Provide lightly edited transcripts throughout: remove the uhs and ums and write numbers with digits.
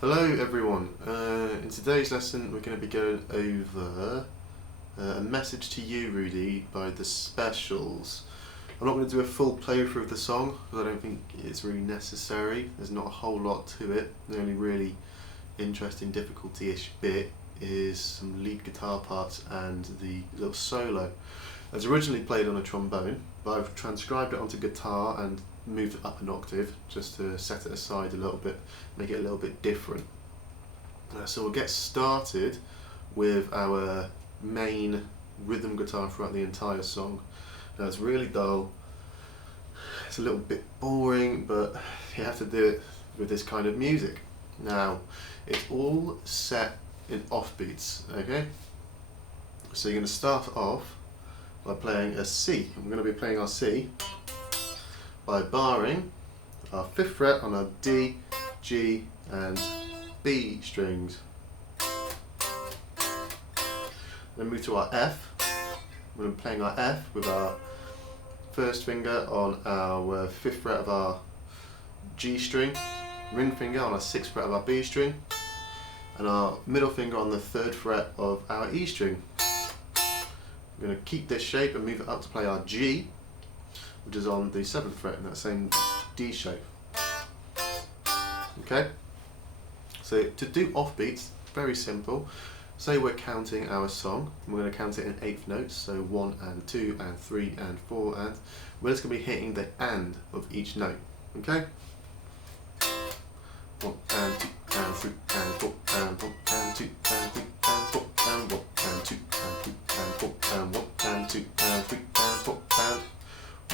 Hello everyone, in today's lesson we're going to be going over a message to you, Rudy, by the Specials. I'm not going to do a full playthrough of the song because I don't think it's really necessary. There's not a whole lot to it. The only really interesting difficulty-ish bit is some lead guitar parts and the little solo. It was originally played on a trombone, but I've transcribed it onto guitar and moved it up an octave just to set it aside a little bit, make it a little bit different. So we'll get started with our main rhythm guitar throughout the entire song. Now it's really dull, it's a little bit boring, but you have to do it with this kind of music. Now it's all set in offbeats, okay? So you're going to start off by playing a C. We're going to be playing our C by barring our 5th fret on our D, G and B strings. Then move to our F. We're going to be playing our F with our 1st finger on our 5th fret of our G string, ring finger on our 6th fret of our B string, and our middle finger on the 3rd fret of our E string. We're going to keep this shape and move it up to play our G, which is on the 7th fret in that same D shape. Okay? So to do offbeats, very simple. Say we're counting our song, and we're going to count it in 8th notes, so 1 and 2 and 3 and 4 and. We're just going to be hitting the and of each note. Okay? 1 and 2 and 3 and 4 and 1 and 2 and 3 and 4 and 1 and 2 and 3 and 4 and 1 and 2 and 3 and 4 and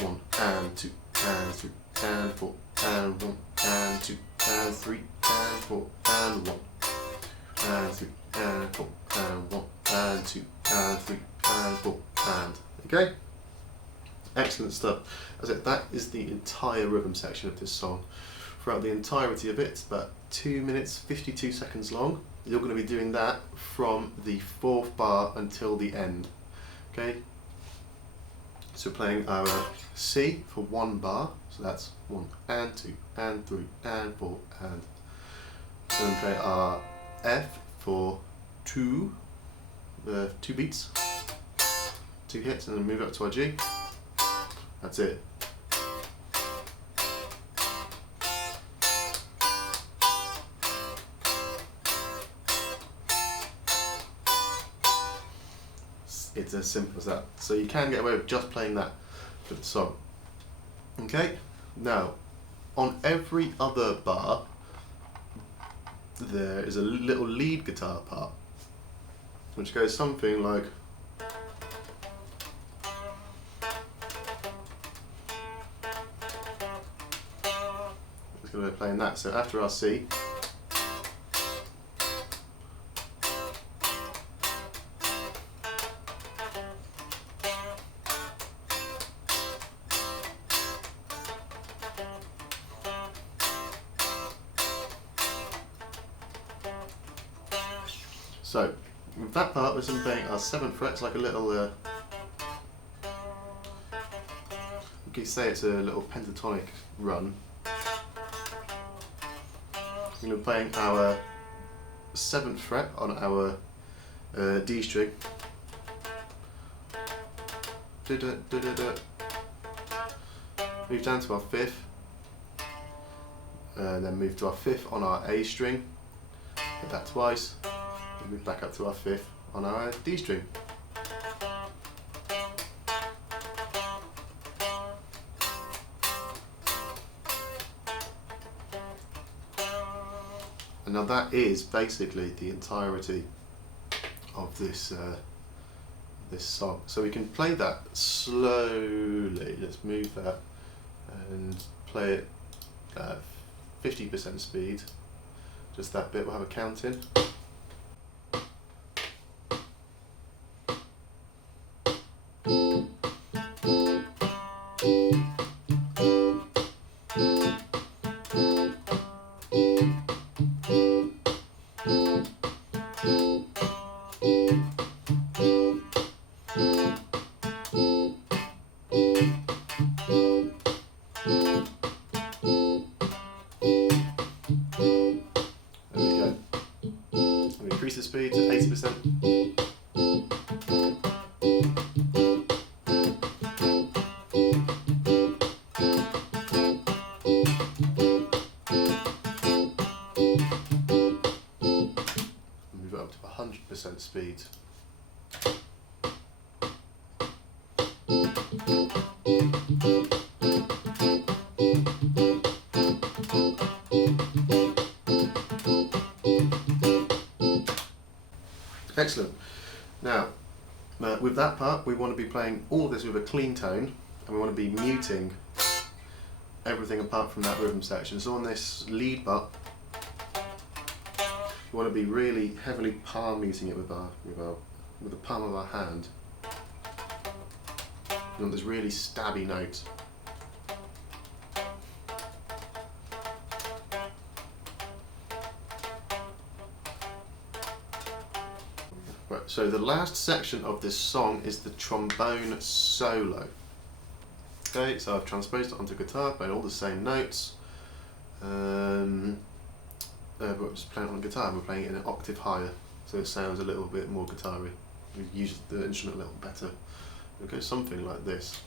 1 and 2 and 3 and 4 and 1 and 2 and 3 and 4 and 1 and 3 and 4 and 1 and 2 and 3 and 4 and. Okay? Excellent stuff. That is the entire rhythm section of this song. Throughout the entirety of it, it's about 2 minutes 52 seconds long. You're going to be doing that from the 4th bar until the end. Okay? So playing our C for 1 bar, so that's 1 and 2 and 3 and 4 and. Then play our F for 2 beats, 2 hits, and then move up to our G. That's it. It's as simple as that. So you can get away with just playing that for the song. Okay? Now, on every other bar, there is a little lead guitar part, which goes something like. It's going to be playing that. So after our C, so with that part we're just playing our 7th fret. It's like a little, you could say it's a little pentatonic run. We're going to be playing our 7th fret on our D string. Move down to our 5th, and then move to our 5th on our A string. Hit that twice. Move back up to our 5th on our D string. And now that is basically the entirety of this this song. So we can play that slowly. Let's move that and play it at 50% speed. Just that bit. We'll have a count in. There we go. increase the speed to 80%. Move it up to 100% speed. Excellent. Now, with that part, we want to be playing all of this with a clean tone, and we want to be muting everything apart from that rhythm section. So on this lead bar, we want to be really heavily palm muting it with the palm of our hand. We want this really stabby note. Right, so the last section of this song is the trombone solo. Okay, so I've transposed it onto guitar, playing all the same notes. But we're just playing it on guitar, we're playing it in an octave higher, so it sounds a little bit more guitar-y. We use the instrument a little better. It goes something like this.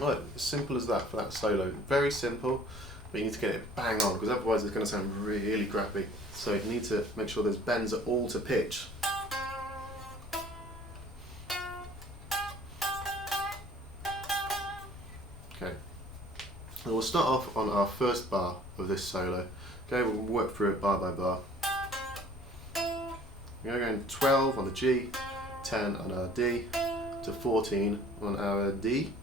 Right, as simple as that for that solo. Very simple, but you need to get it bang on, because otherwise it's going to sound really crappy. So you need to make sure those bends are all to pitch. Okay, and we'll start off on our first bar of this solo. Okay, we'll work through it bar by bar. We're going 12 on the G, 10 on our D, to 14 on our D.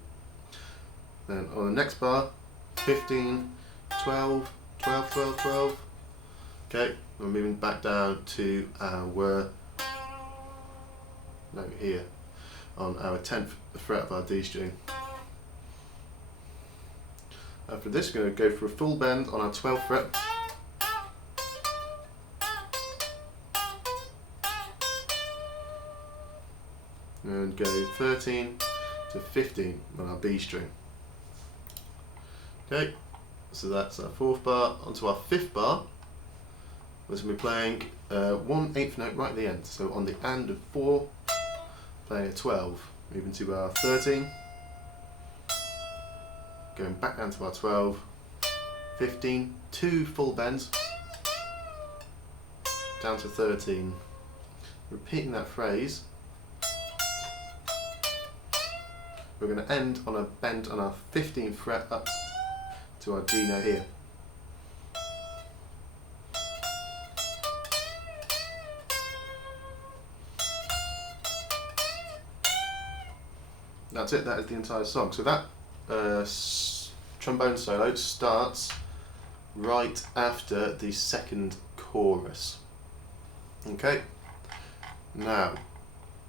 Then on the next bar, 15, 12, 12, 12, 12. Okay, we're moving back down to our note here on our 10th fret of our D string. After this, we're going to go for a full bend on our 12th fret. And go 13 to 15 on our B string. Okay, so that's our 4th bar. Onto our 5th bar. We're going to be playing 1/8 note right at the end. So on the and of 4, playing a 12. Moving to our 13. Going back down to our 12. 15, 2 full bends. Down to 13. Repeating that phrase. We're going to end on a bend on our 15th fret up to our G note here. That's it, that is the entire song. So that trombone solo starts right after the second chorus. Okay, now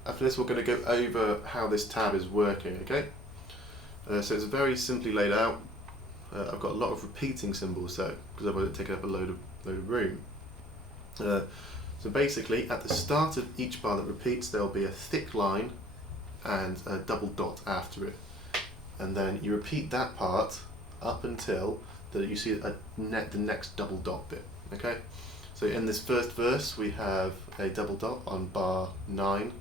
after this we're going to go over how this tab is working. Okay, so it's very simply laid out. I've got a lot of repeating symbols though, because otherwise it'd take up a load of room. So basically at the start of each bar that repeats there'll be a thick line and a double dot after it, and then you repeat that part up until you see the next double dot bit. Okay, so in this first verse we have a double dot on bar 9,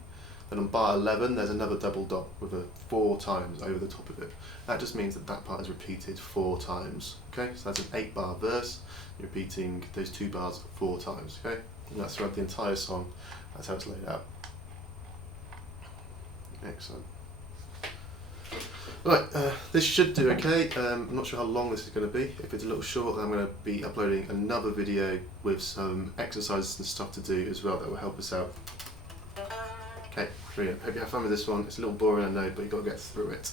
and on bar 11 there's another double dot with a 4 times over the top of it. That just means that that part is repeated 4 times. Okay, so that's an 8-bar verse, you're repeating those 2 bars 4 times. Okay, and that's throughout the entire song. That's how it's laid out. Excellent. Right, this should do okay. I'm not sure how long this is going to be. If it's a little short, then I'm going to be uploading another video with some exercises and stuff to do as well that will help us out. Okay, brilliant. Hope you have fun with this one. It's a little boring, I know, but you've got to get through it.